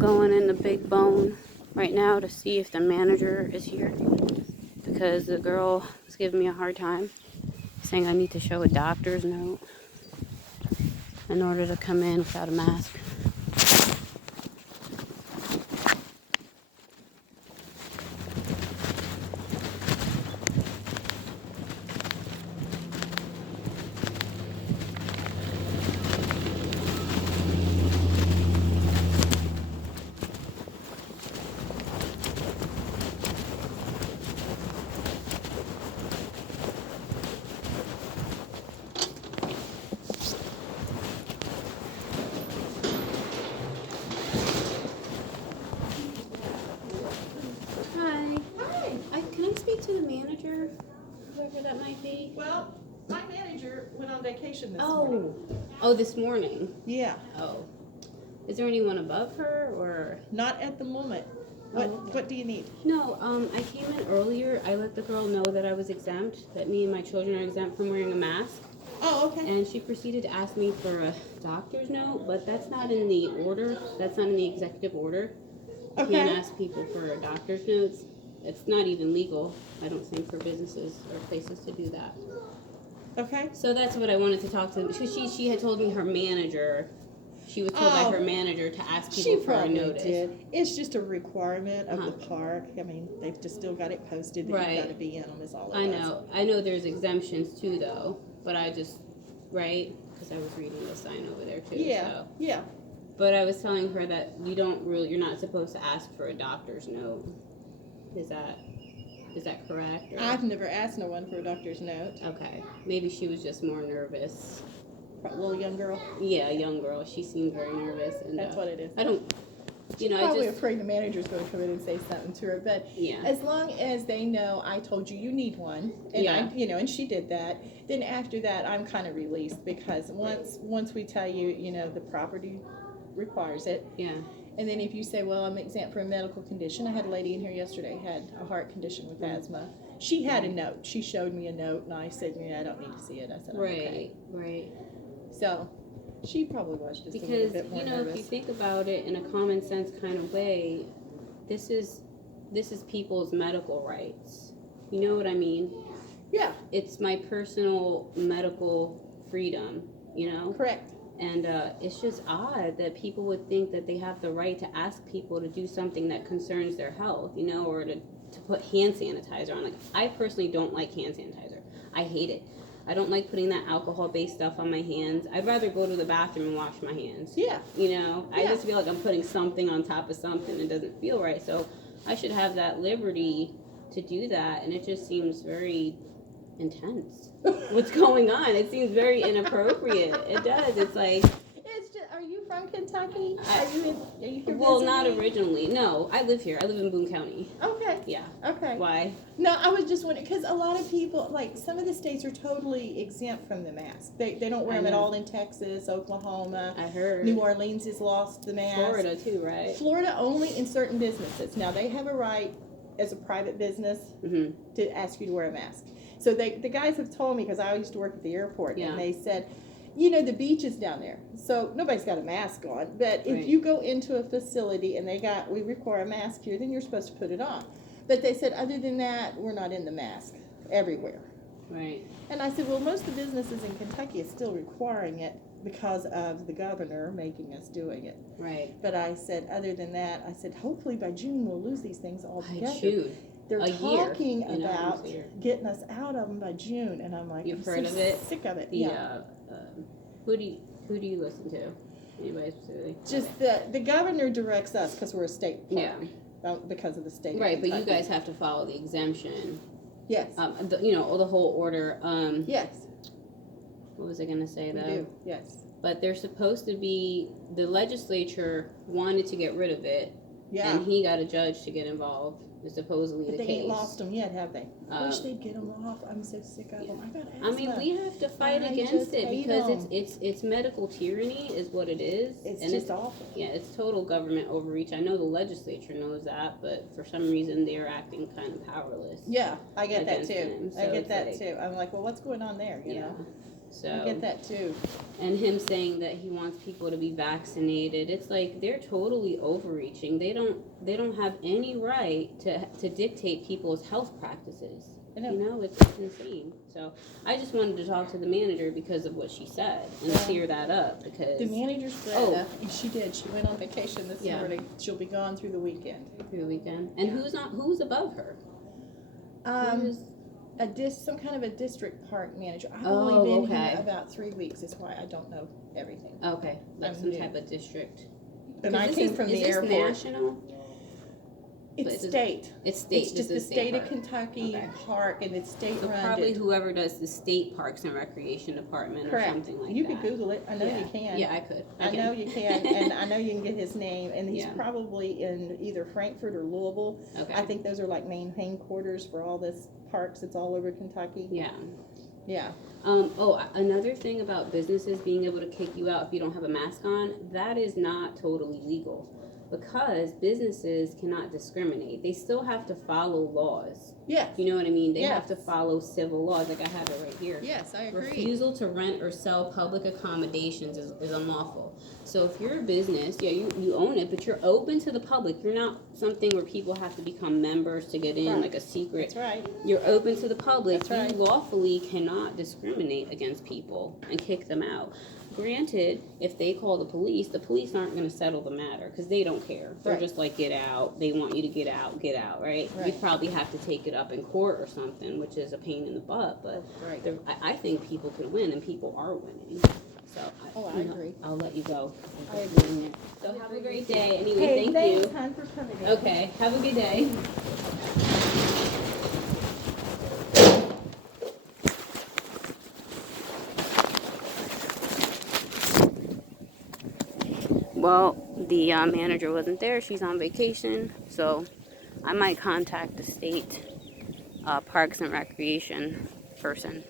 going in the Big Bone right now to see if the manager is here because the girl was giving me a hard time saying I need to show a doctor's note in order to come in without a mask. Can I speak to the manager, whoever that might be? Well, my manager went on vacation this morning. Oh, this morning. Yeah. Oh, is there anyone above her or? Not at the moment. What do you need? No, I came in earlier. I let the girl know that I was exempt, that me and my children are exempt from wearing a mask. Oh, okay. And she proceeded to ask me for a doctor's note, but that's not in the order. That's not in the executive order. You can't ask people for doctor's notes. It's not even legal, I don't think, for businesses or places to do that. Okay. So that's what I wanted to talk to. She had told me her manager, she was told by her manager to ask people for a notice. Did. It's just a requirement of the park. I mean, they've just still got it posted that you've got to be in them is all it is. I know there's exemptions too though, but I just, right? Because I was reading the sign over there too. Yeah, so. yeah. But I was telling her that you're not supposed to ask for a doctor's note. Is that correct? Or? I've never asked no one for a doctor's note. Okay. Maybe she was just more nervous. A little young girl? Yeah, a young girl. She seemed very nervous. And that's what it is. I don't, She's probably afraid the manager's going to come in and say something to her. But as long as they know I told you you need one, and and she did that, then after that I'm kind of released because once we tell you, the property requires it. Yeah. And then if you say, well, I'm exempt for a medical condition. I had a lady in here yesterday had a heart condition with asthma. She had a note. She showed me a note, and I said, I don't need to see it. I said, okay. Right. So she probably was just a little bit more nervous. If you think about it in a common sense kind of way, this is people's medical rights. You know what I mean? Yeah. It's my personal medical freedom, Correct. And it's just odd that people would think that they have the right to ask people to do something that concerns their health, or to put hand sanitizer on. Like, I personally don't like hand sanitizer. I hate it. I don't like putting that alcohol-based stuff on my hands. I'd rather go to the bathroom and wash my hands. Yeah. I just feel like I'm putting something on top of something. It doesn't feel right. So I should have that liberty to do that. And it just seems very intense. What's going on? It seems very inappropriate. It does. It's like. Are you from Kentucky? Are you here? Well, not originally. No, I live here. I live in Boone County. Okay. Yeah. Okay. Why? No, I was just wondering because a lot of people, like some of the states, are totally exempt from the mask. They don't wear them at all in Texas, Oklahoma. I heard. New Orleans has lost the mask. Florida too, right? Florida only in certain businesses. Now they have a right as a private business to ask you to wear a mask. So the guys have told me, because I used to work at the airport, and they said, the beach is down there, so nobody's got a mask on. But if you go into a facility and we require a mask here, then you're supposed to put it on. But they said, other than that, we're not in the mask everywhere. Right. And I said, well, most of the businesses in Kentucky are still requiring it because of the governor making us doing it. Right. But I said, other than that, I said, hopefully by June we'll lose these things altogether. June. They're talking about getting us out of them by June, and I'm like, You've heard of it? Sick of it. Who do you listen to? Anybody specifically? Just the governor directs us because we're a state park. Yeah. Because of the state. Right, but you guys have to follow the exemption. Yes. The whole order. Yes. What was I going to say though? We do. Yes. But they're supposed to be. The legislature wanted to get rid of it. Yeah. And he got a judge to get involved. Is supposedly but the case. case. They ain't lost them yet, have they? I wish they'd get them off. I'm so sick of them. I got asthma. I mean, we have to fight against it because it's medical tyranny is what it is. It's awful. Yeah, it's total government overreach. I know the legislature knows that, but for some reason they're acting kind of powerless. Yeah, I get that too. Him, so I get that too. I'm like, well, what's going on there? You know. So I get that too. And him saying that he wants people to be vaccinated. It's like they're totally overreaching. They don't have any right to dictate people's health practices. You know, it's insane. So I just wanted to talk to the manager because of what she said and clear that up, because the manager's Greta, and she went on vacation this morning. She'll be gone through the weekend. And who's above her? Some kind of a district park manager. I've only been here about 3 weeks. That's why I don't know everything. Okay, like some type of district. And I came from the airport. Is this national? It's state. It's state. It's just the state of Kentucky park, and it's state run. Probably whoever does the state parks and recreation department or something like that. You could Google it. I know you can. Yeah, I could. I know you can, and I know you can get his name. And he's probably in either Frankfort or Louisville. Okay. I think those are like main headquarters for all this parks. It's all over Kentucky. Yeah. Yeah. Another thing about businesses being able to kick you out if you don't have a mask on, that is not totally legal, because businesses cannot discriminate. They still have to follow laws. Yeah. You know what I mean? They have to follow civil laws. Like I have it right here. Yes, I agree. Refusal to rent or sell public accommodations is unlawful. So if you're a business, you own it, but you're open to the public. You're not something where people have to become members to get in, like a secret. That's right. You're open to the public. That's right. You lawfully cannot discriminate against people and kick them out. Granted, if they call the police aren't going to settle the matter because they don't care. They're just like, get out. They want you to get out, right? You probably have to take it up in court or something, which is a pain in the butt. But I think people can win, and people are winning. So I agree. I'll let you go. I agree. So have a great day. Anyway, thank you. Thanks, for coming in. Okay, have a good day. Well, the manager wasn't there. She's on vacation, so I might contact the state Parks and Recreation person.